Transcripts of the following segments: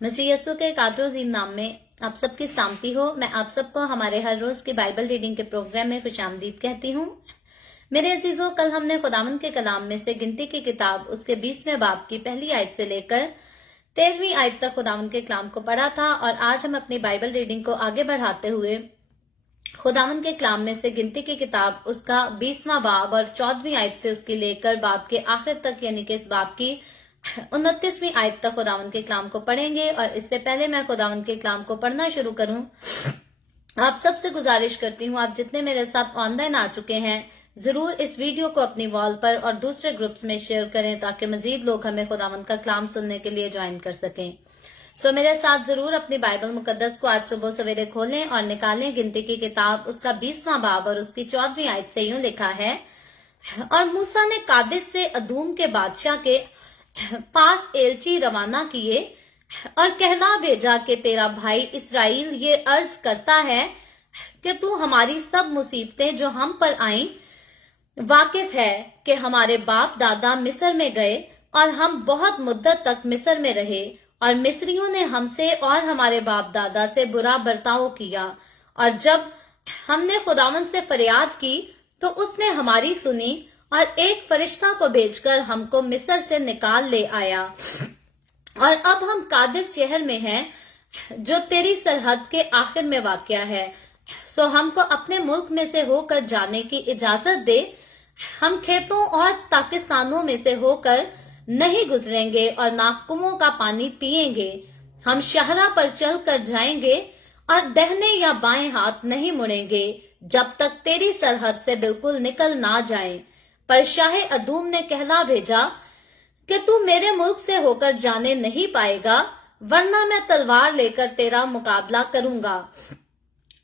मसीह यस्सु के कादर अजीम नाम में आप सबकी सलामती हो। मैं आप सबको हमारे हर रोज की बाइबल रीडिंग के प्रोग्राम में खुशामदीद कहती हूँ। मेरे अजीजों, कल हमने खुदावंद के कलाम में से गिनती की किताब उसके 20वें बाब की पहली आयत से लेकर 13वीं आयत तक खुदावंद के कलाम को पढ़ा था और आज हम अपनी बाइबल रीडिंग को आगे बढ़ाते हुए खुदावंद के कलाम में से गिनती की किताब उसका 20वां बाब और 14वीं आयत से उसकी लेकर बाब के आखिर तक यानी कि इस बाब की 29वीं आयत तक खुदावंद के कलाम को पढ़ेंगे। और इससे पहले मैं खुदावंद के कलाम को पढ़ना शुरू करूं, आप सबसे गुजारिश करती हूं, आप जितने मेरे साथ ऑनलाइन आ चुके हैं जरूर इस वीडियो को अपनी वॉल पर और दूसरे ग्रुप्स में शेयर करें ताकि मजीद लोग हमें खुदावंद का कलाम सुनने के लिए ज्वाइन कर सकें। सो मेरे साथ जरूर अपनी बाइबल मुकद्दस को आज सुबह सवेरे खोलें और निकालें गिनती की किताब उसका 20वां बाब और उसकी 14वीं आयत से यूं लिखा है, और मूसा ने कादिश से अदूम के बादशाह के पास एलची रवाना किए और कहला भेजा कि तेरा भाई इसराइल ये अर्ज करता है कि तू हमारी सब मुसीबतें जो हम पर आईं वाकिफ है कि हमारे बाप दादा मिस्र में गए और हम बहुत मुद्दत तक मिस्र में रहे और मिस्रियों ने हमसे और हमारे बाप दादा से बुरा बर्ताव किया, और जब हमने खुदावंद से फरियाद की तो उसने हमारी सुनी और एक फरिश्ता को भेजकर हमको मिस्र से निकाल ले आया, और अब हम कादिश शहर में हैं जो तेरी सरहद के आखिर में वाक़या है। सो हमको अपने मुल्क में से होकर जाने की इजाजत दे। हम खेतों और ताकिस्तानों में से होकर नहीं गुजरेंगे और ना कुओं का पानी पिएंगे। हम शहरा पर चल कर जाएंगे और दाहिने या बाएं हाथ नहीं मुड़ेंगे जब तक तेरी सरहद से बिल्कुल निकल ना जाए। पर शाह अदूम ने कहला भेजा कि तू मेरे मुल्क से होकर जाने नहीं पाएगा, वरना मैं तलवार लेकर तेरा मुकाबला करूंगा।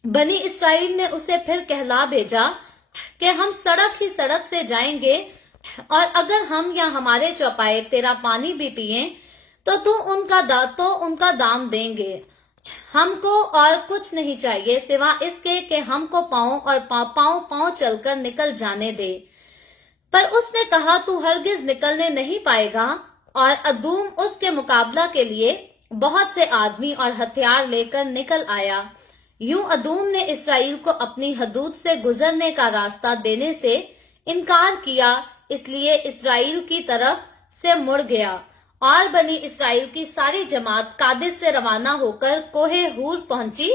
बनी इसराइल ने उसे फिर कहला भेजा कि हम सड़क ही सड़क से जाएंगे, और अगर हम या हमारे चौपाए तेरा पानी भी पिए तो तू उनका दाम देंगे। हमको और कुछ नहीं चाहिए सिवा इसके कि हमको पांव चलकर निकल जाने दे। पर उसने कहा, तू हरगिज निकलने नहीं पाएगा। और अदूम उसके मुकाबला के लिए बहुत से आदमी और हथियार लेकर निकल आया। यूं अदूम ने इसराइल को अपनी हदूद से गुजरने का रास्ता देने से इनकार किया, इसलिए इसराइल की तरफ से मुड़ गया। और बनी इसराइल की सारी जमात कादिश से रवाना होकर कोहे हूर पहुंची,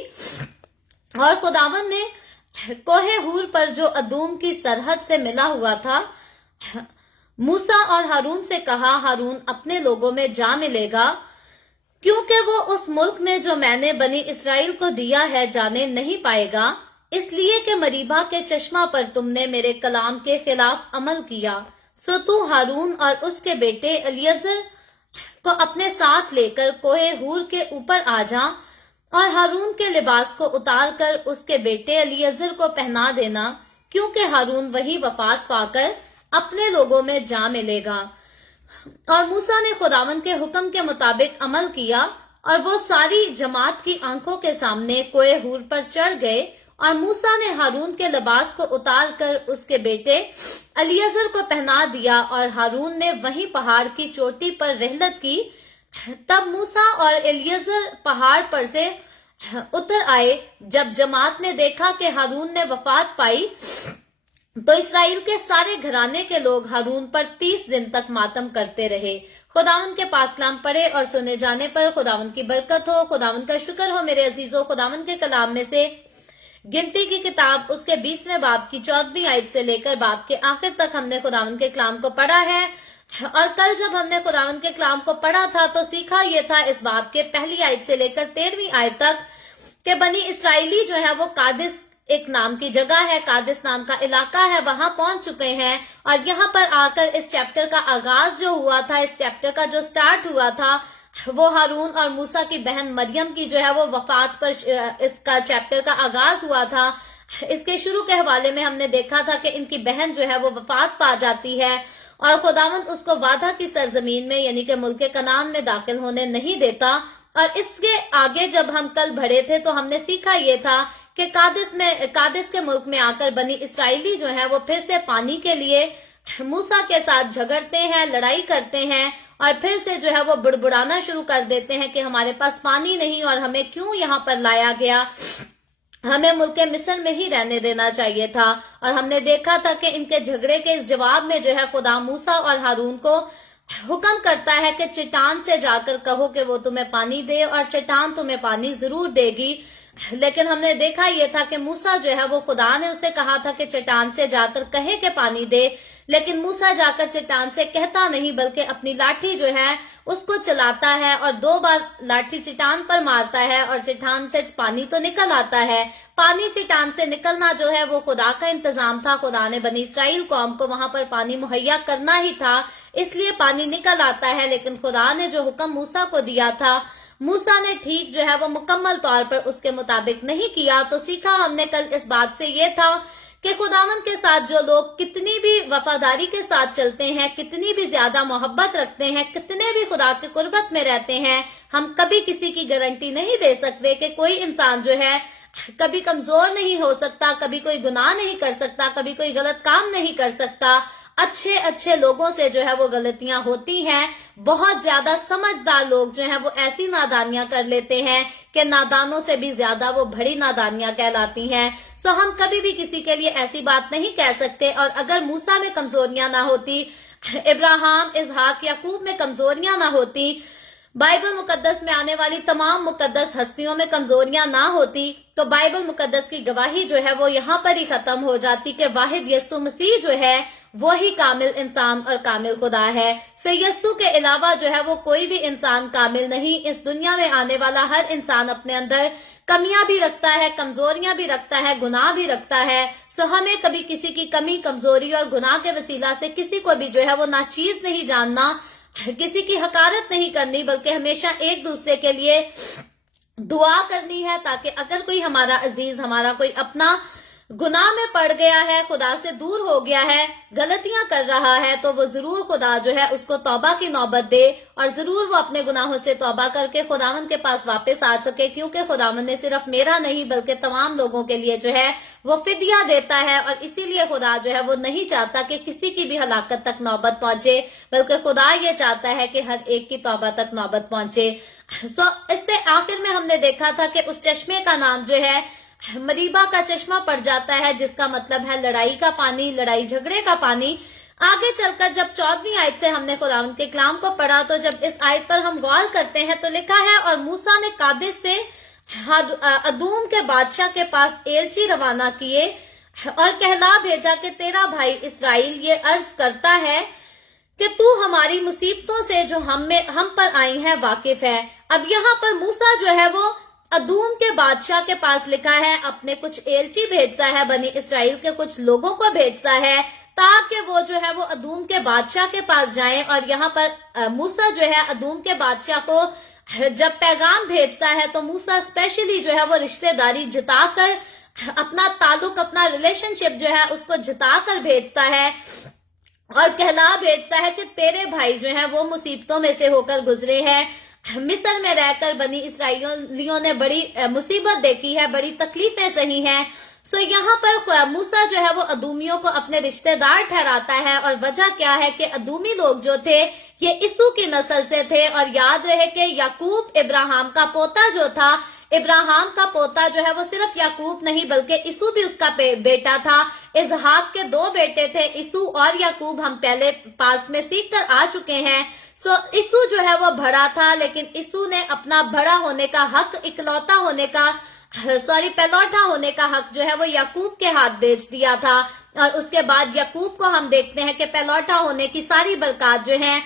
और खुदावंद ने कोहे हूर पर जो अदूम की सरहद से मिला हुआ था मूसा और हारून से कहा, हारून अपने लोगों में जा मिलेगा, क्योंकि वो उस मुल्क में जो मैंने बनी इसराइल को दिया है जाने नहीं पाएगा, इसलिए कि मरीबा के चश्मा पर तुमने मेरे कलाम के खिलाफ अमल किया। सो तू हारून और उसके बेटे एलियजर को अपने साथ लेकर कोहे हूर के ऊपर आ जा, और हारून के लिबास को उतार कर उसके बेटे एलियजर को पहना देना, क्योंकि हारून वही वफात पाकर अपने लोगों में जा मिलेगा। और मूसा ने खुदावंद के हुक्म के मुताबिक अमल किया, और वो सारी जमात की आंखों के सामने कोहे हूर पर चढ़ गए, और मूसा ने हारून के लिबास को उतार कर उसके बेटे एलियजर को पहना दिया, और हारून ने वहीं पहाड़ की चोटी पर रहलत की। तब मूसा और एलियजर पहाड़ पर से उतर आए। जब जमात ने देखा कि हारून ने वफात पाई तो इसराइल के सारे घराने के लोग हारून पर 30 दिन तक मातम करते रहे। खुदावंद के पाक कलाम पढ़े और सुने जाने पर खुदावंद की बरकत हो। खुदावंद का शुक्र हो मेरे अजीजों। खुदावंद के कलाम में से गिनती की किताब उसके 20वें बाब की 14वीं आयत से लेकर बाब के आखिर तक हमने खुदावंद के कलाम को पढ़ा है। और कल जब हमने खुदावंद के कलाम को पढ़ा था तो सीखा यह था इस बाब के पहली आयत से लेकर 13वीं आयत तक कि बनी इसराइली जो है वो कादिश एक नाम की जगह है, कादिश नाम का इलाका है, वहां पहुंच चुके हैं। और यहाँ पर आकर इस चैप्टर का आगाज जो हुआ था, इस चैप्टर का जो स्टार्ट हुआ था, वो हारून और मूसा की बहन मरियम की जो है वो वफात पर इसका चैप्टर का आगाज हुआ था। इसके शुरू के हवाले में हमने देखा था कि इनकी बहन जो है वो वफात पा जाती है और खुदावंद उसको वादा की सरजमीन में यानी कि मुल्क कनान में दाखिल होने नहीं देता। और इसके आगे जब हम कल बढ़े थे तो हमने सीखा ये था कि कादिश के मुल्क में आकर बनी इसराइली जो है वो फिर से पानी के लिए मूसा के साथ झगड़ते हैं, लड़ाई करते हैं और फिर से जो है वो बुड़बुड़ाना शुरू कर देते हैं कि हमारे पास पानी नहीं और हमें क्यों यहाँ पर लाया गया, हमें मुल्क मिस्र में ही रहने देना चाहिए था। और हमने देखा था कि इनके झगड़े के इस जवाब में जो है खुदा मूसा और हारून को हुक्म करता है कि चट्टान से जाकर कहो कि वो तुम्हें पानी दे और चट्टान तुम्हें पानी जरूर देगी। लेकिन हमने देखा ये था कि मूसा जो है वो खुदा ने उसे कहा था कि चट्टान से जाकर कहे कि पानी दे, लेकिन मूसा जाकर चट्टान से कहता नहीं बल्कि अपनी लाठी जो है उसको चलाता है और 2 बार लाठी चट्टान पर मारता है और चट्टान से पानी तो निकल आता है। पानी चट्टान से निकलना जो है वो खुदा का इंतजाम था, खुदा ने बनी इसराइल कौम को वहां पर पानी मुहैया करना ही था, इसलिए पानी निकल आता है। लेकिन खुदा ने जो हुक्म मूसा को दिया था, मूसा ने ठीक जो है वो मुकम्मल तौर पर उसके मुताबिक नहीं किया। तो सीखा हमने कल इस बात से ये था कि खुदावंद के साथ जो लोग कितनी भी वफादारी के साथ चलते हैं, कितनी भी ज्यादा मोहब्बत रखते हैं, कितने भी खुदा के कुर्बत में रहते हैं, हम कभी किसी की गारंटी नहीं दे सकते कि कोई इंसान जो है कभी कमजोर नहीं हो सकता, कभी कोई गुनाह नहीं कर सकता, कभी कोई गलत काम नहीं कर सकता। अच्छे अच्छे लोगों से जो है वो गलतियां होती हैं। बहुत ज्यादा समझदार लोग जो हैं वो ऐसी नादानियां कर लेते हैं कि नादानों से भी ज्यादा वो बड़ी नादानियां कहलाती हैं। सो हम कभी भी किसी के लिए ऐसी बात नहीं कह सकते। और अगर मूसा में कमजोरियां ना होती, इब्राहिम, इसहाक, याकूब में कमजोरियां ना होती, बाइबल मुकद्दस में आने वाली तमाम मुकद्दस हस्तियों में कमजोरियां ना होती, तो बाइबल मुकद्दस की गवाही जो है वो यहाँ पर ही खत्म हो जाती कि वाहिद यस्सु मसीह जो है वो ही कामिल इंसान और कामिल खुदा है। सो यस्सु के अलावा जो है वो कोई भी इंसान कामिल नहीं। इस दुनिया में आने वाला हर इंसान अपने अंदर कमियां भी रखता है, कमजोरियां भी रखता है, गुनाह भी रखता है। सो हमें कभी किसी की कमी, कमजोरी और गुनाह के वसीला से किसी को भी जो है वो नाचीज नहीं जानना, किसी की हकारत नहीं करनी, बल्कि हमेशा एक दूसरे के लिए दुआ करनी है, ताकि अगर कोई हमारा अजीज, हमारा कोई अपना गुनाह में पड़ गया है, खुदा से दूर हो गया है, गलतियां कर रहा है, तो वो जरूर खुदा जो है उसको तौबा की नौबत दे और जरूर वो अपने गुनाहों से तौबा करके खुदावंद के पास वापस आ सके। क्योंकि खुदावंद ने सिर्फ मेरा नहीं बल्कि तमाम लोगों के लिए जो है वो फिदिया देता है। और इसीलिए खुदा जो है वो नहीं चाहता कि किसी की भी हलाकत तक नौबत पहुंचे, बल्कि खुदा ये चाहता है कि हर एक की तौबा तक नौबत पहुंचे। सो इससे आखिर में हमने देखा था कि उस चश्मे का नाम जो है मरीबा का चश्मा पड़ जाता है, जिसका मतलब है लड़ाई का पानी, लड़ाई झगड़े का पानी। आगे चलकर जब 14वीं आयत से हमने खुदावंद के कलाम को पढ़ा, तो जब इस आयत पर हम गौर करते हैं तो लिखा है, और मूसा ने कादेश से अदूम के बादशाह के पास एलची रवाना किए और कहला भेजा कि तेरा भाई इसराइल ये अर्ज करता है कि तू हमारी मुसीबतों से जो हम पर आई है वाकिफ है। अब यहाँ पर मूसा जो है वो अदूम के बादशाह के पास लिखा है, अपने कुछ एलची भेजता है, बनी इसराइल के कुछ लोगों को भेजता है ताकि वो जो है वो अदूम के बादशाह के पास जाएं। और यहाँ पर मूसा जो है अदूम के बादशाह को जब पैगाम भेजता है तो मूसा स्पेशली जो है वो रिश्तेदारी जताकर, अपना ताल्लुक, अपना रिलेशनशिप जो है उसको जताकर भेजता है और कहला भेजता है कि तेरे भाई जो है वो मुसीबतों में से होकर गुजरे हैं। मिस्र में रहकर बनी इसराइलियों ने बड़ी मुसीबत देखी है, बड़ी तकलीफें सही हैं। सो यहाँ पर मूसा जो है वो अदूमियों को अपने रिश्तेदार ठहराता है। और वजह क्या है कि अदूमी लोग जो थे ये इसू की नस्ल से थे। और याद रहे कि याकूब इब्राहिम का पोता जो था, इब्राहिम का पोता जो है वो सिर्फ याकूब नहीं बल्कि इसू भी उसका बेटा था। इसहाक के 2 बेटे थे, इसू और याकूब, हम पहले पास में सीख कर आ चुके हैं। सो इसू जो है वो बड़ा था, लेकिन इसू ने अपना बड़ा होने का हक, इकलौता होने का पहलौठा होने का हक जो है वो याकूब के हाथ बेच दिया था। और उसके बाद याकूब को हम देखते हैं कि पहलौठा होने की सारी बरकत जो है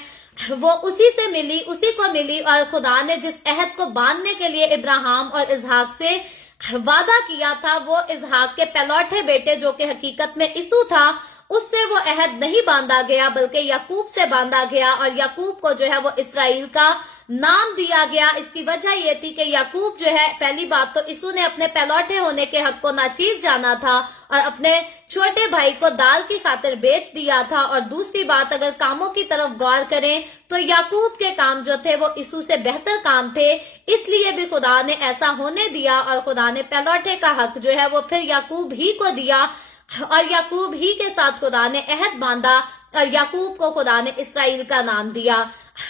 वो उसी से मिली, उसी को मिली। और खुदा ने जिस अहद को बांधने के लिए इब्राहिम और इसहाक से वादा किया था, वो इसहाक के पहलौठे बेटे जो कि हकीकत में इसू था, उससे वो अहद नहीं बांधा गया बल्कि याकूब से बांधा गया। और याकूब को जो है वो इसराइल का नाम दिया गया। इसकी वजह ये थी कि याकूब जो है, पहली बात तो इसू ने अपने पहलौठे होने के हक को नाचीज जाना था और अपने छोटे भाई को दाल की खातिर बेच दिया था। और दूसरी बात, अगर कामों की तरफ गौर करें तो याकूब के काम जो थे वो इसू से बेहतर काम थे, इसलिए भी खुदा ने ऐसा होने दिया। और खुदा ने पहलौठे का हक जो है वो फिर याकूब ही को दिया और याकूब ही के साथ खुदा ने अहद बांधा। और याकूब को खुदा ने इसराइल का नाम दिया।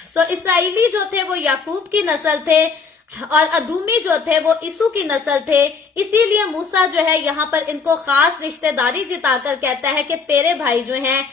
सो इसराइली जो थे वो याकूब की नस्ल थे और अदूमी जो थे वो इसू की नस्ल थे। इसीलिए मूसा जो है यहाँ पर इनको खास रिश्तेदारी जिताकर कहता है कि तेरे भाई जो हैं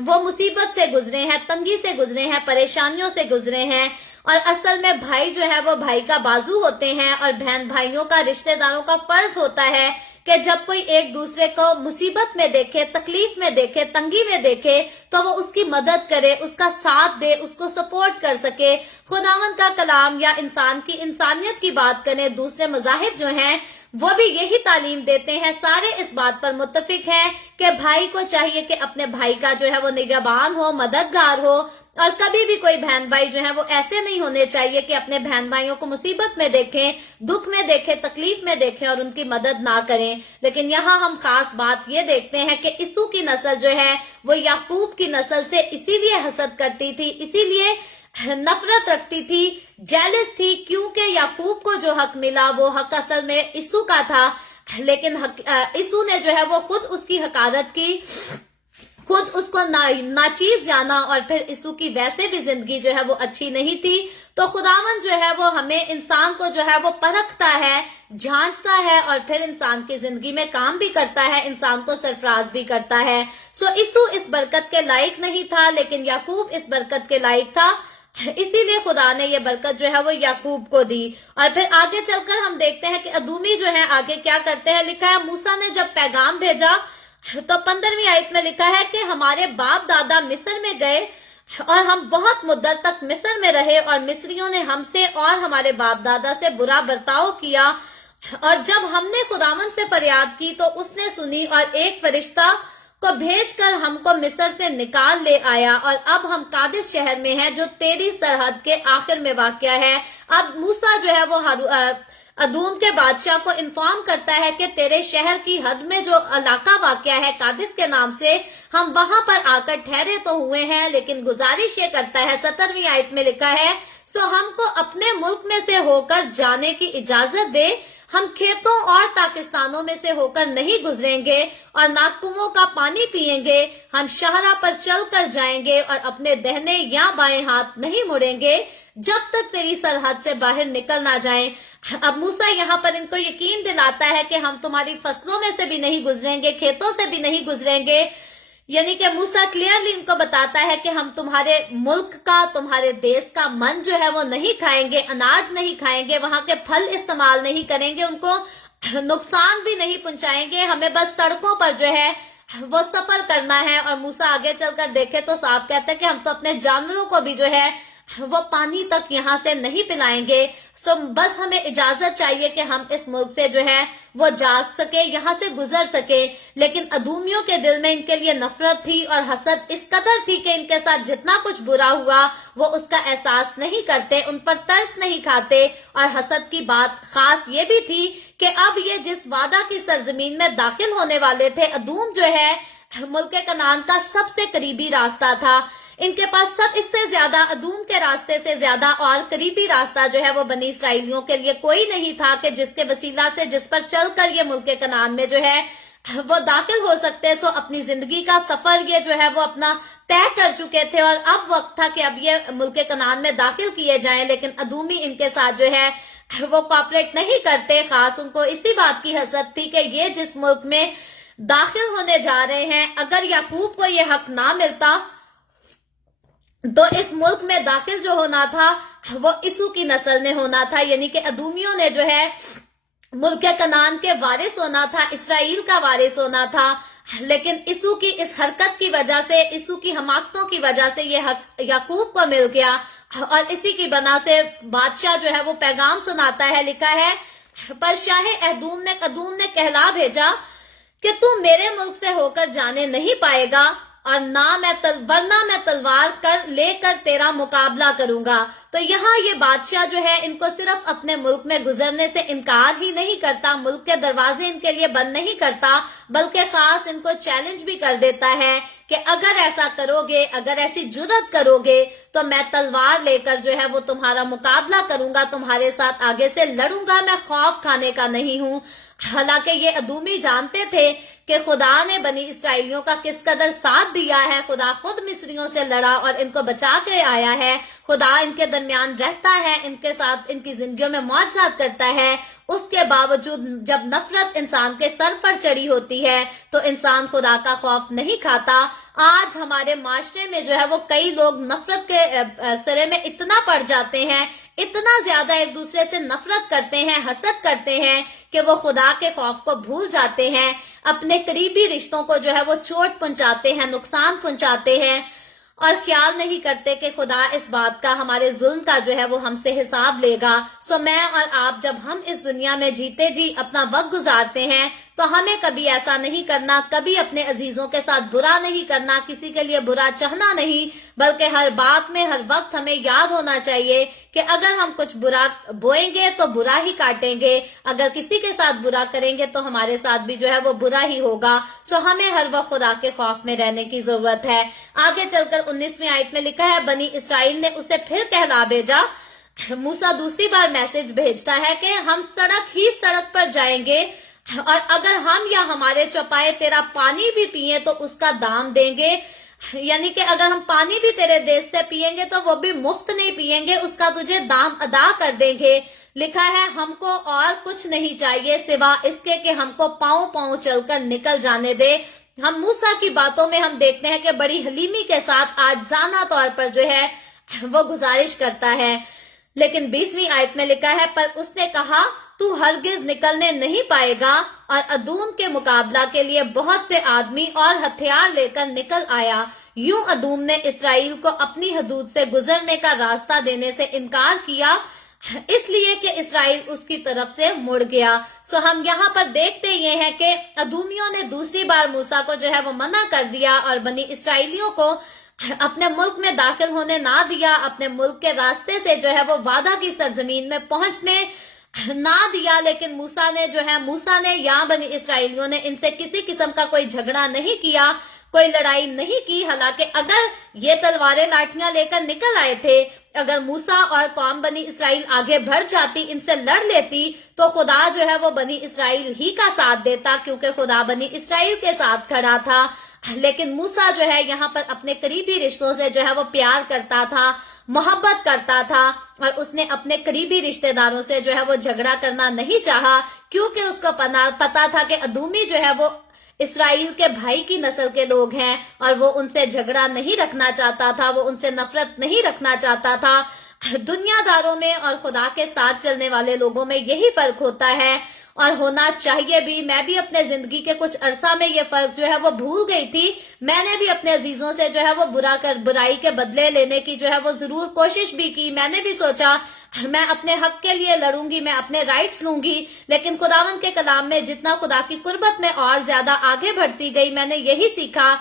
वो मुसीबत से गुजरे हैं, तंगी से गुजरे हैं, परेशानियों से गुजरे हैं। और असल में भाई जो है वो भाई का बाजू होते हैं और बहन भाइयों का, रिश्तेदारों का फर्ज होता है कि जब कोई एक दूसरे को मुसीबत में देखे, तकलीफ में देखे, तंगी में देखे तो वो उसकी मदद करे, उसका साथ दे, उसको सपोर्ट कर सके। खुदावंद का कलाम या इंसान की इंसानियत की बात करें, दूसरे मज़ाहिब जो हैं वो भी यही तालीम देते हैं। सारे इस बात पर मुत्तफिक हैं कि भाई को चाहिए कि अपने भाई का जो है वो निगहबान हो, मददगार हो। और कभी भी कोई बहन भाई जो है वो ऐसे नहीं होने चाहिए कि अपने बहन भाइयों को मुसीबत में देखें, दुख में देखें, तकलीफ में देखें और उनकी मदद ना करें। लेकिन यहाँ हम खास बात ये देखते हैं कि इसू की नस्ल जो है वो याकूब की नस्ल से इसीलिए हसद करती थी, इसीलिए नफरत रखती थी, जेलस थी, क्योंकि याकूब को जो हक मिला वो हक असल में इसू का था। लेकिन इसू ने जो है वो खुद उसकी हकारत की, खुद उसको नाचीज जाना और फिर इसू की वैसे भी जिंदगी जो है वो अच्छी नहीं थी। तो खुदावन जो है वो हमें, इंसान को जो है वो परखता है, जांचता है और फिर इंसान की जिंदगी में काम भी करता है, इंसान को सरफराज भी करता है। सो इसू इस बरकत के लायक नहीं था लेकिन याकूब इस बरकत के लायक था, इसीलिए खुदा ने ये बरकत जो है वो याकूब को दी। और फिर आगे चलकर हम देखते हैं कि अदूमी जो है आगे क्या करते हैं। लिखा है मूसा ने जब पैगाम भेजा तो 15वीं आयत में लिखा है कि हमारे बाप दादा मिस्र में गए और हम बहुत मुद्दत तक मिस्र में रहे और मिस्रियों ने हमसे और हमारे बाप दादा से बुरा बर्ताव किया। और जब हमने खुदावन से फरियाद की तो उसने सुनी और एक फरिश्ता को भेजकर हमको मिस्र से निकाल ले आया और अब हम कादिश शहर में हैं जो तेरी सरहद के आखिर में वाक़या है। अब मूसा जो है वो अदूम के बादशाह को इन्फॉर्म करता है कि तेरे शहर की हद में जो इलाका वाक़या है कादिस के नाम से, हम वहां पर आकर ठहरे तो हुए हैं लेकिन गुजारिश ये करता है, 17वीं आयत में लिखा है, सो हमको अपने मुल्क में से होकर जाने की इजाजत दे, हम खेतों और पाकिस्तानों में से होकर नहीं गुजरेंगे और ना कुओं का पानी पिएंगे, हम शहरा पर चल कर जाएंगे और अपने दाहिने या बाएं हाथ नहीं मुड़ेंगे जब तक तेरी सरहद से बाहर निकल ना जाएं। अब मूसा यहाँ पर इनको यकीन दिलाता है कि हम तुम्हारी फसलों में से भी नहीं गुजरेंगे, खेतों से भी नहीं गुजरेंगे। यानी कि मूसा क्लियरली इनको बताता है कि हम तुम्हारे मुल्क का, तुम्हारे देश का मन जो है वो नहीं खाएंगे, अनाज नहीं खाएंगे, वहां के फल इस्तेमाल नहीं करेंगे, उनको नुकसान भी नहीं पहुंचाएंगे, हमें बस सड़कों पर जो है वो सफर करना है। और मूसा आगे चलकर देखे तो साफ कहता है कि हम तो अपने जानवरों को भी जो है वो पानी तक यहाँ से नहीं पिलाएंगे। सो बस हमें इजाजत चाहिए कि हम इस मुल्क से जो है वो जाग सके, यहाँ से गुजर सके। लेकिन अदूमियों के दिल में इनके लिए नफरत थी और हसद इस कदर थी कि इनके साथ जितना कुछ बुरा हुआ वो उसका एहसास नहीं करते, उन पर तरस नहीं खाते। और हसद की बात खास ये भी थी कि अब ये जिस वादा की सरजमीन में दाखिल होने वाले थे, अदूम जो है मुल्क कनान का सबसे करीबी रास्ता था। इनके पास सब इससे ज्यादा, अदूम के रास्ते से ज्यादा और करीबी रास्ता जो है वो बनी इसराइलियों के लिए कोई नहीं था कि जिसके वसीला से, जिस पर चलकर ये मुल्क कनान में जो है वो दाखिल हो सकते। सो अपनी जिंदगी का सफर ये जो है वो अपना तय कर चुके थे और अब वक्त था कि अब ये मुल्क कनान में दाखिल किए जाएं। लेकिन अदूमी इनके साथ जो है वो कोऑपरेट नहीं करते। खास उनको इसी बात की हसद थी कि ये जिस मुल्क में दाखिल होने जा रहे हैं, अगर याकूब को ये हक ना मिलता तो इस मुल्क में दाखिल जो होना था वो इसू की नस्ल ने होना था। यानी कि अदूमियों ने जो है मुल्क कनान के वारिस होना था, इसराइल का वारिस होना था। लेकिन इसू की इस हरकत की वजह से, इसू की हमाकतों की वजह से ये हक याकूब को मिल गया और इसी की बना से बादशाह जो है वो पैगाम सुनाता है। लिखा है, पर शाह अदूम ने कहला भेजा कि तू मेरे मुल्क से होकर जाने नहीं पाएगा और वरना मैं तलवार कर लेकर तेरा मुकाबला करूंगा। तो यहाँ ये बादशाह जो है इनको सिर्फ अपने मुल्क में गुजरने से इनकार ही नहीं करता, मुल्क के दरवाजे इनके लिए बंद नहीं करता, बल्कि खास इनको चैलेंज भी कर देता है कि अगर ऐसा करोगे, अगर ऐसी जुर्रत करोगे तो मैं तलवार लेकर जो है वो तुम्हारा मुकाबला करूंगा, तुम्हारे साथ आगे से लड़ूंगा, मैं खौफ खाने का नहीं हूँ। हालांकि ये अदूमी जानते थे कि खुदा ने बनी इसराइलियों का किस कदर साथ दिया है। खुदा खुद मिस्रियों से लड़ा और इनको बचा के आया है। खुदा इनके दरमियान रहता है, इनके साथ इनकी जिंदगियों में मौजज़ात करता है। उसके बावजूद जब नफरत इंसान के सर पर चढ़ी होती है तो इंसान खुदा का खौफ नहीं खाता। आज हमारे माशरे में जो है वो कई लोग नफरत के सरे में इतना पड़ जाते हैं, इतना ज्यादा एक दूसरे से नफरत करते हैं, हसद करते हैं कि वो खुदा के खौफ को भूल जाते हैं। अपने करीबी रिश्तों को जो है वो चोट पहुंचाते हैं, नुकसान पहुंचाते हैं और ख्याल नहीं करते कि खुदा इस बात का, हमारे जुल्म का जो है वो हमसे हिसाब लेगा। सो मैं और आप जब हम इस दुनिया में जीते जी अपना वक्त गुजारते हैं तो हमें कभी ऐसा नहीं करना, कभी अपने अजीजों के साथ बुरा नहीं करना, किसी के लिए बुरा चाहना नहीं, बल्कि हर बात में हर वक्त हमें याद होना चाहिए कि अगर हम कुछ बुरा बोएंगे तो बुरा ही काटेंगे, अगर किसी के साथ बुरा करेंगे तो हमारे साथ भी जो है वो बुरा ही होगा। सो हमें हर वक्त खुदा के खौफ में रहने की जरूरत है। आगे चलकर 19वीं आयत में लिखा है, बनी इसराइल ने उसे फिर कहला भेजा। मूसा दूसरी बार मैसेज भेजता है कि हम सड़क पर जाएंगे और अगर हम या हमारे चौपाए तेरा पानी भी पिए तो उसका दाम देंगे। यानी कि अगर हम पानी भी तेरे देश से पिएंगे तो वो भी मुफ्त नहीं पिएंगे, उसका तुझे दाम अदा कर देंगे। लिखा है, हमको और कुछ नहीं चाहिए सिवा इसके कि हमको पांव पांव चलकर निकल जाने दे। हम मूसा की बातों में हम देखते हैं कि बड़ी हलीमी के साथ आजाना तौर पर जो है वो गुजारिश करता है। लेकिन 20वीं आयत में लिखा है, पर उसने कहा तू हरगिज निकलने नहीं पाएगा, और अदूम के मुकाबला के लिए बहुत से आदमी और हथियार लेकर निकल आया। यूं अदूम ने इसराइल को अपनी हदूद से गुजरने का रास्ता देने से इनकार किया, इसलिए कि इसराइल उसकी तरफ से मुड़ गया। सो हम यहाँ पर देखते ये हैं कि अदूमियों ने दूसरी बार मूसा को जो है वो मना कर दिया और बनी इसराइलियों को अपने मुल्क में दाखिल होने ना दिया, अपने मुल्क के रास्ते से जो है वो वादा की सरजमीन में पहुंचने ना दिया। लेकिन मूसा ने या बनी इसराइलियों ने इनसे किसी किस्म का कोई झगड़ा नहीं किया, कोई लड़ाई नहीं की। हालांकि अगर ये तलवारें लाठियां लेकर निकल आए थे, अगर मूसा और कौम बनी इसराइल आगे बढ़ जाती, इनसे लड़ लेती, तो खुदा जो है वो बनी इसराइल ही का साथ देता, क्योंकि खुदा बनी इसराइल के साथ खड़ा था। लेकिन मूसा जो है यहाँ पर अपने करीबी रिश्तों से जो है वो प्यार करता था, मोहब्बत करता था, और उसने अपने करीबी रिश्तेदारों से जो है वो झगड़ा करना नहीं चाहा, क्योंकि उसको पता था कि अदूमी जो है वो इसराइल के भाई की नस्ल के लोग हैं और वो उनसे झगड़ा नहीं रखना चाहता था, वो उनसे नफरत नहीं रखना चाहता था। दुनियादारों में और खुदा के साथ चलने वाले लोगों में यही फर्क होता है और होना चाहिए भी। मैं भी अपने जिंदगी के कुछ अरसा में ये फर्क जो है वो भूल गई थी। मैंने भी अपने अजीजों से जो है वो बुराई के बदले लेने की जो है वो जरूर कोशिश भी की। मैंने भी सोचा मैं अपने हक के लिए लड़ूंगी, मैं अपने राइट्स लूंगी, लेकिन खुदावंद के कलाम में जितना खुदा की कुर्बत में और ज्यादा आगे बढ़ती गई, मैंने यही सीखा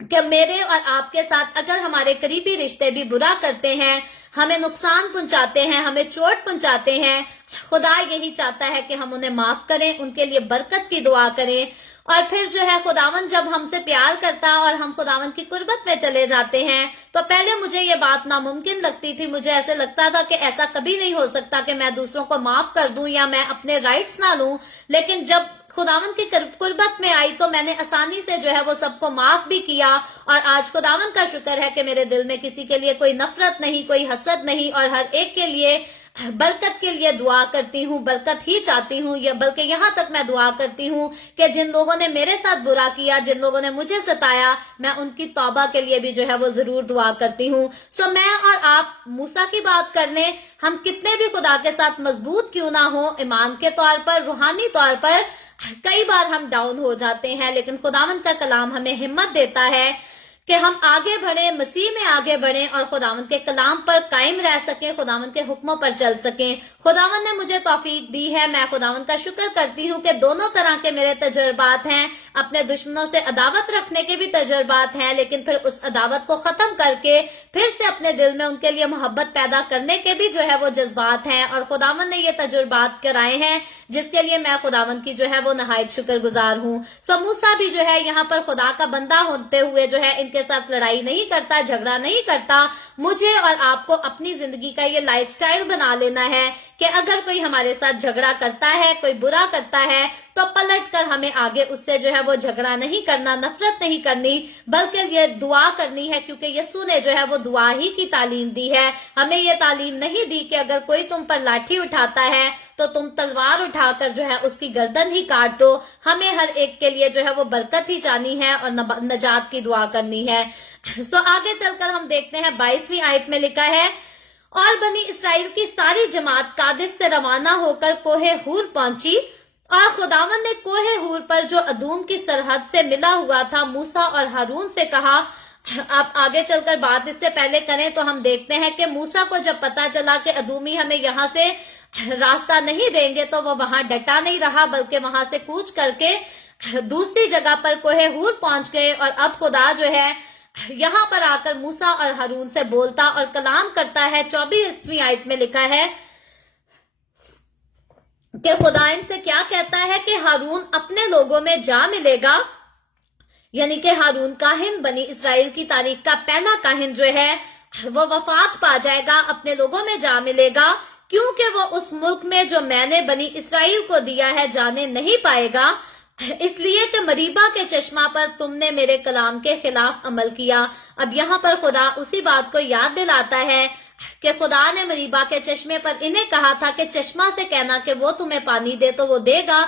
कि मेरे और आपके साथ अगर हमारे करीबी रिश्ते भी बुरा करते हैं, हमें नुकसान पहुंचाते हैं, हमें चोट पहुंचाते हैं, खुदा यही चाहता है कि हम उन्हें माफ करें, उनके लिए बरकत की दुआ करें। और फिर जो है खुदावंद जब हमसे प्यार करता और हम खुदावंद की कुर्बत में चले जाते हैं, तो पहले मुझे ये बात नामुमकिन लगती थी। मुझे ऐसे लगता था कि ऐसा कभी नहीं हो सकता कि मैं दूसरों को माफ कर दूं या मैं अपने राइट्स ना लूं। लेकिन जब खुदावंद की कुर्बत में आई तो मैंने आसानी से जो है वो सबको माफ भी किया, और आज खुदावंद का शुक्र है कि मेरे दिल में किसी के लिए कोई नफरत नहीं, कोई हसद नहीं, और हर एक के लिए बरकत के लिए दुआ करती हूँ, बरकत ही चाहती हूँ। बल्कि यहाँ तक मैं दुआ करती हूँ कि जिन लोगों ने मेरे साथ बुरा किया, जिन लोगों ने मुझे सताया, मैं उनकी तौबा के लिए भी जो है वो जरूर दुआ करती हूँ। सो मैं और आप मूसा की बात कर लें, हम कितने भी खुदा के साथ मजबूत क्यों ना हो, ईमान के तौर पर, रूहानी तौर पर कई बार हम डाउन हो जाते हैं, लेकिन खुदावंद का कलाम हमें हिम्मत देता है कि हम आगे बढ़े, मसीह में आगे बढ़ें और खुदावंद के कलाम पर कायम रह सकें, खुदावंद के हुक्मों पर चल सकें। खुदावंद ने मुझे तौफीक दी है, मैं खुदावंद का शुक्र करती हूँ कि दोनों तरह के मेरे तजुर्बात हैं। अपने दुश्मनों से अदावत रखने के भी तजुर्बात हैं, लेकिन फिर उस अदावत को खत्म करके फिर से अपने दिल में उनके लिए मोहब्बत पैदा करने के भी जो है वो जज्बात हैं, और खुदावंद ने ये तजुर्बात कराए हैं जिसके लिए मैं खुदावंद की जो है वो नहायत शुक्रगुजार हूँ। सो मूसा भी जो है यहाँ पर खुदा का बंदा होते हुए जो है के साथ लड़ाई नहीं करता, झगड़ा नहीं करता। मुझे और आपको अपनी जिंदगी का ये लाइफस्टाइल बना लेना है کہ اگر کوئی ہمارے ساتھ جھگڑا کرتا ہے، کوئی برا کرتا ہے، تو پلٹ کر ہمیں آگے اس سے جو ہے وہ جھگڑا نہیں کرنا، نفرت نہیں کرنی، بلکہ یہ دعا کرنی ہے، کیونکہ یسوع نے جو ہے وہ دعا ہی کی تعلیم دی ہے۔ ہمیں یہ تعلیم نہیں دی کہ اگر کوئی تم پر لاٹھی اٹھاتا ہے تو تم تلوار اٹھا کر جو ہے اس کی گردن ہی کاٹ دو۔ ہمیں ہر ایک کے لیے جو ہے وہ برکت ہی چاہنی ہے اور نجات کی دعا کرنی ہے۔ آگے چل کر ہم دیکھتے ہیں 22ویں آیت میں لکھا ہے، اور بنی اسرائیل کی ساری جماعت قادس سے روانہ ہو کر کوہ ہور پہنچی، اور خداوند نے کوہ ہور پر جو ادوم کی سرحد سے ملا ہوا تھا موسیٰ اور ہارون سے کہا۔ آپ آگے چل کر بات اس سے پہلے کریں تو ہم دیکھتے ہیں کہ موسیٰ کو جب پتا چلا کہ ادومی ہمیں یہاں سے راستہ نہیں دیں گے تو وہ وہاں ڈٹا نہیں رہا، بلکہ وہاں سے کوچ کر کے دوسری جگہ پر کوہ ہور پہنچ گئے، اور اب خدا جو ہے یہاں پر آ کر موسیٰ اور ہارون سے بولتا اور کلام کرتا ہے۔ 24ویں آیت میں لکھا ہے کہ خدا ان سے کیا کہتا ہے کہ ہارون اپنے لوگوں میں جا ملے گا، یعنی کہ ہارون کاہن بنی اسرائیل کی تاریخ کا پہلا کاہن جو ہے وہ وفات پا جائے گا، اپنے لوگوں میں جا ملے گا، کیونکہ وہ اس ملک میں جو میں نے بنی اسرائیل کو دیا ہے جانے نہیں پائے گا، اس لیے کہ مریبا کے چشمہ پر تم نے میرے کلام کے خلاف عمل کیا۔ اب یہاں پر خدا اسی بات کو یاد دلاتا ہے کہ خدا نے مریبا کے چشمے پر انہیں کہا تھا کہ چشمہ سے کہنا کہ وہ تمہیں پانی دے تو وہ دے گا،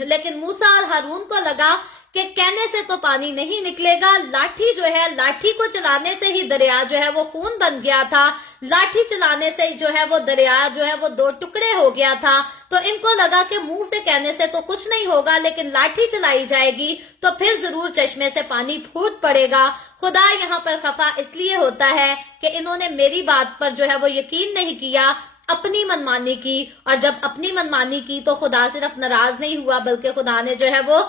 لیکن موسیٰ اور ہارون کو لگا کہ کہنے سے تو پانی نہیں نکلے گا، لاٹھی جو ہے، لاٹھی کو چلانے سے ہی دریا جو ہے وہ خون بن گیا تھا، لاٹھی چلانے سے جو ہے وہ دریا جو ہے وہ 2 ٹکڑے ہو گیا تھا، تو ان کو لگا کہ منہ سے کہنے سے تو کچھ نہیں ہوگا، لیکن لاٹھی چلائی جائے گی تو پھر ضرور چشمے سے پانی پھوٹ پڑے گا۔ خدا یہاں پر خفا اس لیے ہوتا ہے کہ انہوں نے میری بات پر جو ہے وہ یقین نہیں کیا، اپنی منمانی کی، اور جب اپنی منمانی کی تو خدا صرف ناراض نہیں ہوا بلکہ خدا نے جو ہے وہ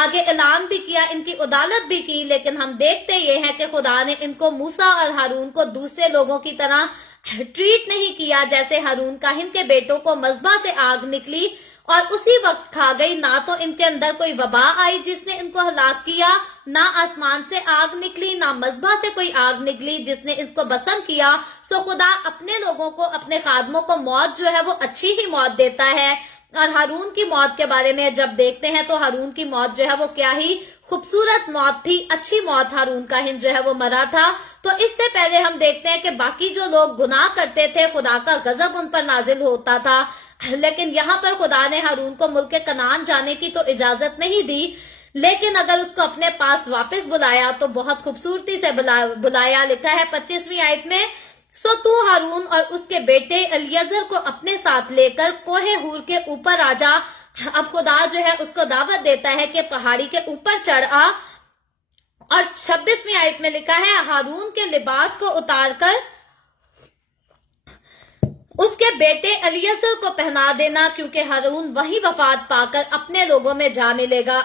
آگے اعلان بھی کیا، ان کی عدالت بھی کی۔ لیکن ہم دیکھتے یہ ہیں کہ خدا نے ان کو موسیٰ اور ہارون کو دوسرے لوگوں کی طرح ٹریٹ نہیں کیا، جیسے ہارون کاہن کے بیٹوں کو مذبح سے آگ نکلی اور اسی وقت کھا گئی، نہ تو ان کے اندر کوئی وبا آئی جس نے ان کو ہلاک کیا، نہ آسمان سے آگ نکلی، نہ مذبح سے کوئی آگ نکلی جس نے اس کو بسم کیا۔ خدا اپنے لوگوں کو، اپنے خادموں کو موت جو ہے وہ اچھی ہی موت دیتا ہے۔ اور ہارون کی موت کے بارے میں جب دیکھتے ہیں تو ہارون کی موت جو ہے وہ کیا ہی خوبصورت موت تھی، اچھی موت ہارون کاہن جو ہے وہ مرا تھا۔ تو اس سے پہلے ہم دیکھتے ہیں کہ باقی جو لوگ گناہ کرتے تھے خدا کا غضب ان پر نازل ہوتا تھا، لیکن یہاں پر خدا نے ہارون کو ملک کنعان جانے کی تو اجازت نہیں دی، لیکن اگر اس کو اپنے پاس واپس بلایا تو بہت خوبصورتی سے بلایا۔ لکھا ہے 25ویں آیت میں، تو ہارون اور اس کے بیٹے الیعزر کو اپنے ساتھ لے کر کوہ ہور کے اوپر آ جا۔ اب خدا جو ہے اس کو دعوت دیتا ہے کہ پہاڑی کے اوپر چڑھ آ، اور 26ویں آیت میں لکھا ہے، ہارون کے لباس کو اتار کر اس کے بیٹے الیعزر کو پہنا دینا، کیونکہ ہارون وہی وفات پا کر اپنے لوگوں میں جا ملے گا۔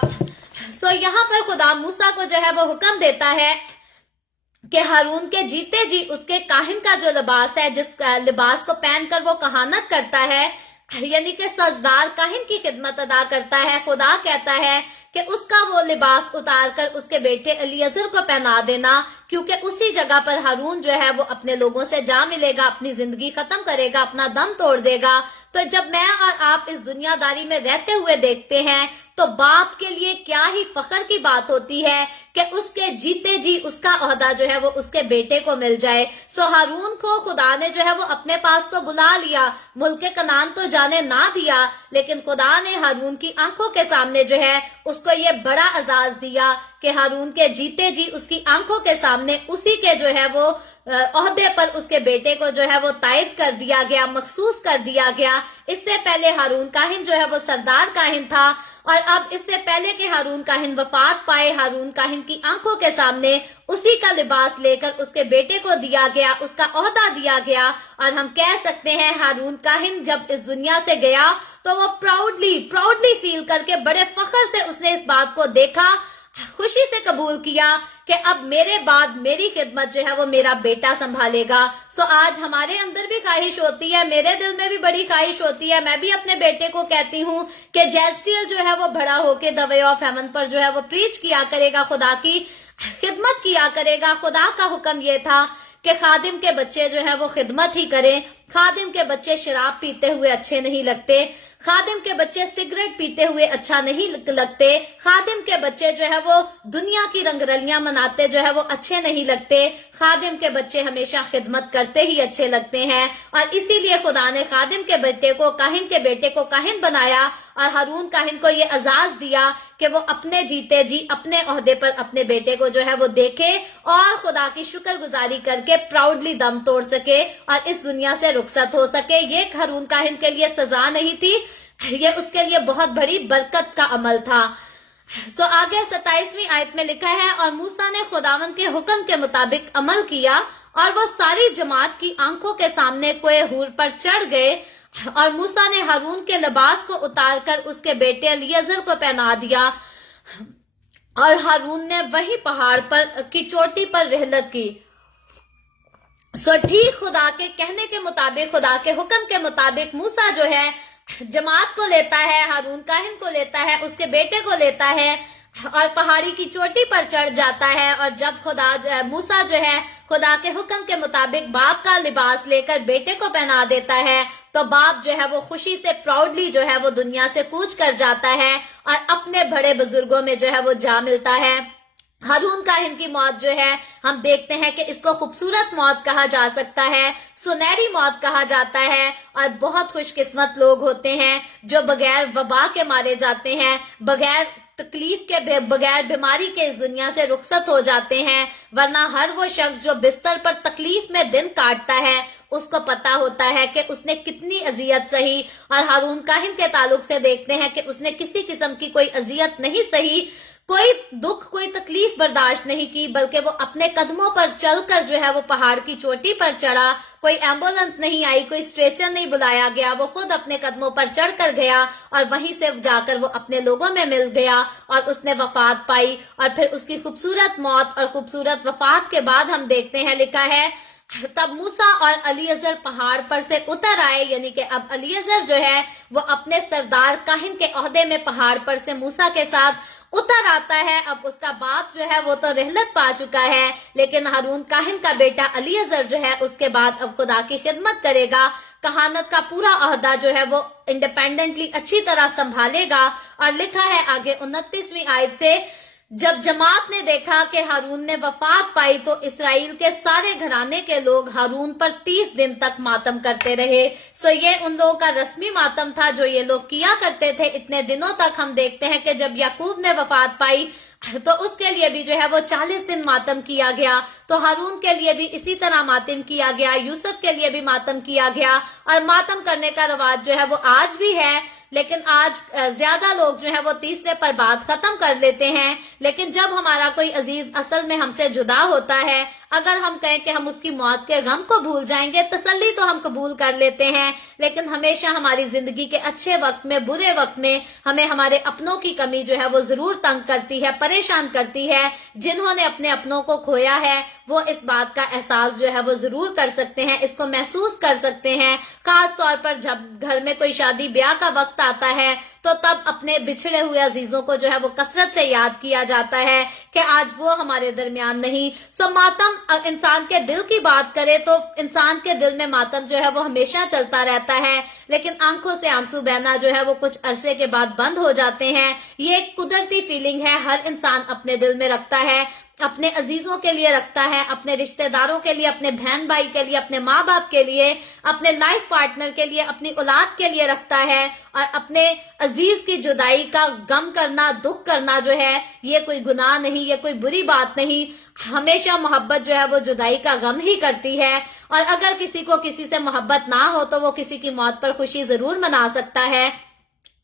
یہاں پر خدا موسیٰ کو جو ہے وہ حکم دیتا ہے کہ ہارون کے جیتے جی اس کے کاہن کا جو لباس ہے، جس لباس کو پہن کر وہ کہانت کرتا ہے، یعنی کہ سردار کاہن کی خدمت ادا کرتا ہے، خدا کہتا ہے کہ اس کا وہ لباس اتار کر اس کے بیٹے الیعزر کو پہنا دینا، کیونکہ اسی جگہ پر ہارون جو ہے وہ اپنے لوگوں سے جا ملے گا، اپنی زندگی ختم کرے گا، اپنا دم توڑ دے گا۔ تو جب میں اور آپ اس دنیا داری میں رہتے ہوئے دیکھتے ہیں تو باپ کے لیے کیا ہی فخر کی بات ہوتی ہے کہ اس کے جیتے جی اس کا عہدہ جو ہے وہ اس کے بیٹے کو مل جائے۔ ہارون کو خدا نے جو ہے وہ اپنے پاس تو بلا لیا، ملک کنعان تو جانے نہ دیا، لیکن خدا نے ہارون کی آنکھوں کے سامنے جو ہے اس کو یہ بڑا اعزاز دیا کہ ہارون کے جیتے جی اس کی آنکھوں کے سامنے اسی کے جو ہے وہ عہدے پر اس کے بیٹے کو جو ہے وہ تائید کر دیا گیا، مخصوص کر دیا گیا۔ اس سے پہلے ہارون کاہن جو ہے وہ سردار کاہن تھا، اور اب اس سے پہلے کہ ہارون کاہن وفات پائے، ہارون کاہن کی آنکھوں کے سامنے اسی کا لباس لے کر اس کے بیٹے کو دیا گیا، اس کا عہدہ دیا گیا۔ اور ہم کہہ سکتے ہیں ہارون کاہن جب اس دنیا سے گیا تو وہ پراؤڈلی فیل کر کے بڑے فخر سے اس نے اس بات کو دیکھا، خوشی سے قبول کیا کہ اب میرے بعد میری خدمت جو ہے وہ میرا بیٹا سنبھالے گا۔ آج ہمارے اندر بھی خواہش ہوتی ہے، میرے دل میں بھی بڑی خواہش ہوتی ہے، میں بھی اپنے بیٹے کو کہتی ہوں کہ جیزٹیل جو ہے وہ بڑا ہو کے دی وے آف ہیون پر جو ہے وہ پریچ کیا کرے گا، خدا کی خدمت کیا کرے گا۔ خدا کا حکم یہ تھا کہ خادم کے بچے جو ہے وہ خدمت ہی کریں، खादिम के बच्चे शराब पीते हुए अच्छे नहीं लगते, खादिम के बच्चे सिगरेट पीते हुए अच्छा नहीं लगते, खादिम के बच्चे जो है वो दुनिया की रंगरलियां मनाते जो है वो अच्छे नहीं लगते, खादिम के बच्चे हमेशा खिदमत करते ही अच्छे लगते हैं। और इसीलिए खुदा ने खादिम के बेटे को, काहिन के बेटे को काहिन बनाया और हारून काहिन को ये एजाज दिया कि वो अपने जीते जी अपने ओहदे पर अपने बेटे को जो है वो देखे और खुदा की शुक्रगुजारी करके प्राउडली दम तोड़ सके और इस दुनिया से रुखसत हो सके। ये हारून काहिन के लिए सजा नहीं थी, ये उसके लिए बहुत बड़ी बरकत का अमल था। आगे 27वीं आयत में लिखा है, और मूसा ने खुदावन के हुक्म के मुताबिक अमल किया और वो सारी जमात की आंखों के सामने कोए हूर पर चढ़ गए और मूसा ने हारून के लिबास को उतारकर उसके बेटे एलीअजर को पहना दिया और हारून ने वही पहाड़ पर की चोटी पर रहलत की। ठीक खुदा के कहने के मुताबिक, खुदा के हुक्म के मुताबिक मूसा जो है जमात को लेता है, हारून काहिन को लेता है, उसके बेटे को लेता है और पहाड़ी की चोटी पर चढ़ जाता है। और जब मूसा जो है खुदा के हुक्म के मुताबिक बाप का लिबास लेकर बेटे को पहना देता है, तो बाप जो है वो खुशी से प्राउडली जो है वो दुनिया से कूच कर जाता है और अपने बड़े बुजुर्गों में जो है वो जा मिलता है। हारून काहिन की मौत जो है हम देखते हैं कि इसको खूबसूरत मौत कहा जा सकता है, सुनहरी मौत कहा जाता है। और बहुत खुशकिस्मत लोग होते हैं जो बगैर वबा के मारे जाते हैं, बगैर तकलीफ के, बगैर बीमारी के इस दुनिया से रुखसत हो जाते हैं। वरना हर वो शख्स जो बिस्तर पर तकलीफ में दिन काटता है उसको पता होता है कि उसने कितनी अजियत सही। और हारून काहिन के ताल्लुक से देखते हैं कि उसने किसी किस्म की कोई अजियत नहीं सही, कोई दुख, कोई तकलीफ बर्दाश्त नहीं की, बल्कि वो अपने कदमों पर चलकर जो है वो पहाड़ की चोटी पर चढ़ा। कोई एम्बुलेंस नहीं आई, कोई स्ट्रेचर नहीं बुलाया गया, वो खुद अपने कदमों पर चढ़कर गया और वहीं से जाकर वो अपने लोगों में मिल गया और उसने वफात पाई। और फिर उसकी खूबसूरत मौत और खूबसूरत वफात के बाद हम देखते हैं, लिखा है, तब मूसा और एलीअजर पहाड़ पर से उतर आए। यानी कि अब एलीअजर जो है वो अपने सरदार काहिन के ओहदे में पहाड़ पर से मूसा के साथ उतर आता है। अब उसका बाप जो है वो तो रहलत पा चुका है, लेकिन हारून काहिन का बेटा एलीअजर जो है उसके बाद अब खुदा की खिदमत करेगा, कहानत का पूरा अहदा जो है वो इंडिपेंडेंटली अच्छी तरह संभालेगा। और लिखा है आगे 29वीं आयत से, जब जमात ने देखा कि हारून ने वफात पाई तो इसराइल के सारे घराने के लोग हारून पर 30 दिन तक मातम करते रहे। ये उन लोगों का रस्मी मातम था जो ये लोग किया करते थे इतने दिनों तक। हम देखते हैं कि जब याकूब ने वफात पाई तो उसके लिए भी जो है वो 40 दिन मातम किया गया, तो हारून के लिए भी इसी तरह मातम किया गया, यूसुफ के लिए भी मातम किया गया। और मातम करने का रवाज जो है वो आज भी है, लेकिन आज ज्यादा लोग जो है वो तीसरे पर बात खत्म कर लेते हैं। लेकिन जब हमारा कोई अजीज असल में हमसे जुदा होता है, अगर हम कहें कि हम उसकी मौत के गम को भूल जाएंगे, तसल्ली तो हम कबूल कर लेते हैं, लेकिन हमेशा हमारी जिंदगी के अच्छे वक्त में, बुरे वक्त में हमें हमारे अपनों की कमी जो है वो जरूर तंग करती है, परेशान करती है। जिन्होंने अपने अपनों को खोया है वो इस बात का एहसास जो है वो जरूर कर सकते हैं, इसको महसूस कर सकते हैं। खास तौर पर जब घर में कोई शादी ब्याह का वक्त आता है तो तब अपने बिछड़े हुए अजीजों को जो है वो कसरत से याद किया जाता है कि आज वो हमारे दरमियान नहीं। मातम इंसान के दिल की बात करें तो इंसान के दिल में मातम जो है वो हमेशा चलता रहता है, लेकिन आंखों से आंसू बहना जो है वो कुछ अरसे के बाद बंद हो जाते हैं। ये एक कुदरती फीलिंग है, हर इंसान अपने दिल में रखता है, अपने अजीजों के लिए रखता है, अपने रिश्तेदारों के लिए, अपने बहन भाई के लिए, अपने माँ बाप के लिए, अपने लाइफ पार्टनर के लिए, अपनी औलाद के लिए रखता है। और अपने अजीज की जुदाई का गम करना, दुख करना जो है ये कोई गुनाह नहीं, ये कोई बुरी बात नहीं। हमेशा मोहब्बत जो है वो जुदाई का गम ही करती है। और अगर किसी को किसी से मोहब्बत ना हो तो वो किसी की मौत पर खुशी जरूर मना सकता है।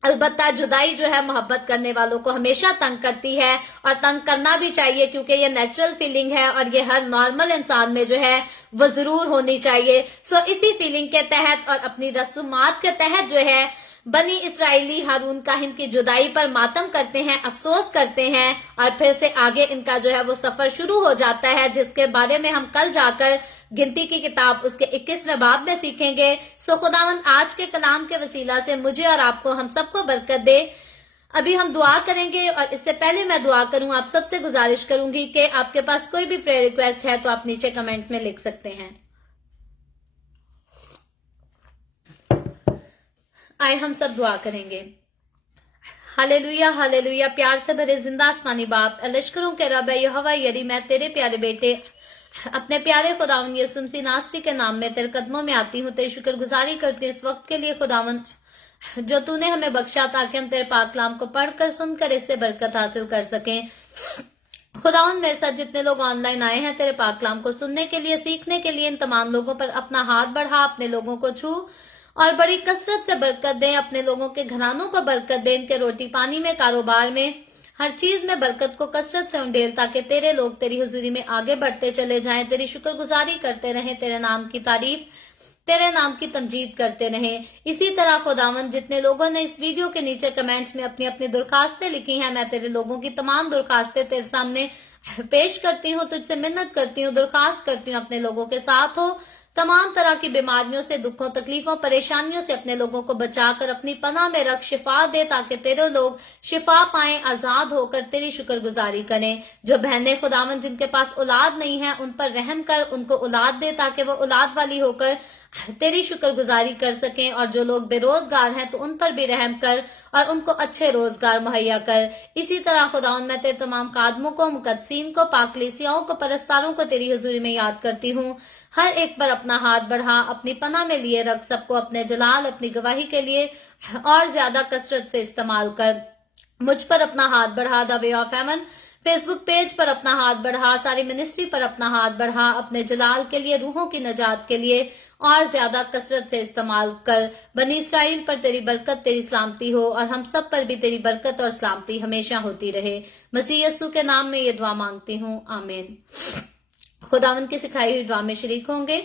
अलबत्ता जुदाई जो है मोहब्बत करने वालों को हमेशा तंग करती है और तंग करना भी चाहिए, क्योंकि ये नेचुरल फीलिंग है और ये हर नॉर्मल इंसान में जो है वो जरूर होनी चाहिए। इसी फीलिंग के तहत और अपनी रस्मात के तहत जो है बनी इसराइली हारून काहिन की जुदाई पर मातम करते हैं, अफसोस करते हैं और फिर से आगे इनका जो है वो सफर शुरू हो जाता है, जिसके बारे में हम कल जाकर गिनती की किताब उसके 21वें बाब में सीखेंगे। खुदावंद आज के कलाम के वसीला से मुझे और आपको, हम सबको बरकत दे। अभी हम दुआ करेंगे और इससे पहले मैं दुआ करूं, आप सबसे गुजारिश करूंगी कि आपके पास कोई भी प्रेयर रिक्वेस्ट है तो आप नीचे कमेंट में लिख सकते हैं। आए हम सब दुआ करेंगे। Hallelujah hallelujah. प्यार से भरे जिंदा आसमानी बाप, लश्करों के रब यहोवा यरी, मैं तेरे प्यारे बेटे अपने प्यारे खुदावन यीशु मसीह नासरी के नाम में तेरे कदमों में आती हूँ। तेरी शुक्रगुजारी करती हूँ इस वक्त के लिए खुदावन जो तूने हमें बख्शा, ताकि हम तेरे पाक कलाम को पढ़कर सुनकर इससे बरकत हासिल कर सकें। खुदावन मेरे साथ जितने लोग ऑनलाइन आए हैं तेरे पाक कलाम को सुनने के लिए, सीखने के लिए, इन तमाम लोगों पर अपना हाथ बढ़ा, अपने लोगों को छू और बड़ी कसरत से बरकत दें। अपने लोगों के घरानों को बरकत दें, इनके रोटी पानी में, कारोबार में, हर चीज में बरकत को कसरत से उंडेल, ताकि तेरे लोग तेरी हुजूरी में आगे बढ़ते चले जाएं, तेरी शुक्रगुजारी करते रहें, तेरे नाम की तारीफ, तेरे नाम की तमजीद करते रहें। इसी तरह खुदावन जितने लोगों ने इस वीडियो के नीचे कमेंट्स में अपनी अपनी दरखास्तें लिखी हैं, मैं तेरे लोगों की तमाम दरखास्तें तेरे सामने पेश करती हूँ, तुझसे मिन्नत करती हूँ, दरखास्त करती हूँ, अपने लोगों के साथ हो। तमाम तरह की बीमारियों से, दुखों, तकलीफों, परेशानियों से अपने लोगों को बचाकर अपनी पनाह में रख, शिफा दे, ताकि तेरे लोग शिफा पाएं, आजाद होकर तेरी शुक्रगुजारी करें। जो बहनें खुदावन जिनके पास औलाद नहीं है, उन पर रहम कर, उनको औलाद दे, ताकि वो औलाद वाली होकर तेरी शुक्रगुजारी कर सकें। और जो लोग बेरोजगार हैं तो उन पर भी रहम कर और उनको अच्छे रोजगार मुहैया कर। इसी तरह खुदावन मैं तेरे तमाम कादमों को, मुकद्दसीन को, पाकलीसियाओं को, परस्तारों को तेरी हुजूरी में याद करती हूँ। हर एक पर अपना हाथ बढ़ा, अपनी पनाह में लिए रख, सबको अपने जलाल, अपनी गवाही के लिए और ज्यादा कसरत से इस्तेमाल कर। मुझ पर अपना हाथ बढ़ा, the way of haven Facebook page पर अपना हाथ बढ़ा, सारी मिनिस्ट्री पर अपना हाथ बढ़ा, अपने जलाल के लिए, रूहों की नजात के लिए और ज्यादा कसरत से इस्तेमाल कर। बनी इसराइल पर तेरी बरकत, तेरी सलामती हो और हम सब पर भी तेरी बरकत और सलामती हमेशा होती रहे। मसीह यीशु के नाम में ये दुआ मांगती हूँ, आमीन। खुदावन की सिखाई हुई दुआ में शरीक होंगे।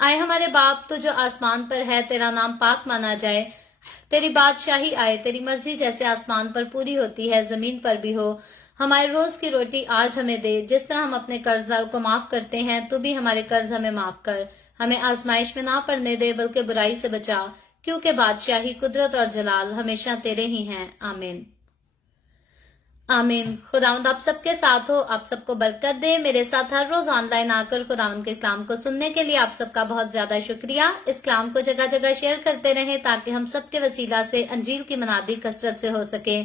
आए हमारे बाप, तो जो आसमान पर है, तेरा नाम पाक माना जाए, तेरी बादशाही आए, तेरी मर्जी जैसे आसमान पर पूरी होती है जमीन पर भी हो। हमारे रोज की रोटी आज हमें दे, जिस तरह हम अपने कर्जदारों को माफ करते हैं, तू भी हमारे कर्ज हमें माफ कर। हमें आजमाइश में ना पड़ने दे, बल्कि बुराई से बचा, क्योंकि बादशाही, कुदरत और जलाल हमेशा तेरे ही हैं, आमीन आमीन। खुदावंद आप सबके साथ हो, आप सबको बरकत दे। मेरे साथ हर रोज ऑनलाइन आकर खुदावंद के कलाम को सुनने के लिए आप सबका बहुत ज्यादा शुक्रिया। इस कलाम को जगह जगह शेयर करते रहें, ताकि हम सबके वसीला से अंजील की मनादी कसरत से हो सके।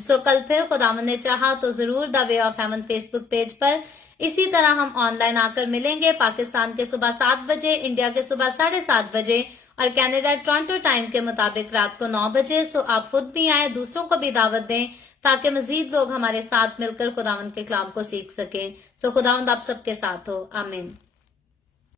सो कल फिर खुदावंद ने चाहा तो जरूर the way of haven Facebook page पर इसी तरह हम ऑनलाइन आकर मिलेंगे। पाकिस्तान के सुबह 7 बजे, इंडिया के सुबह 7:30 बजे और कनाडा टोरंटो टाइम के मुताबिक रात को 9 बजे। सो आप खुद भी आए, दूसरों को भी दावत दें, ताकि मजीद लोग हमारे साथ मिलकर खुदावंद के कलाम को सीख सकें। सो खुदावंद आप सबके साथ हो, आमीन।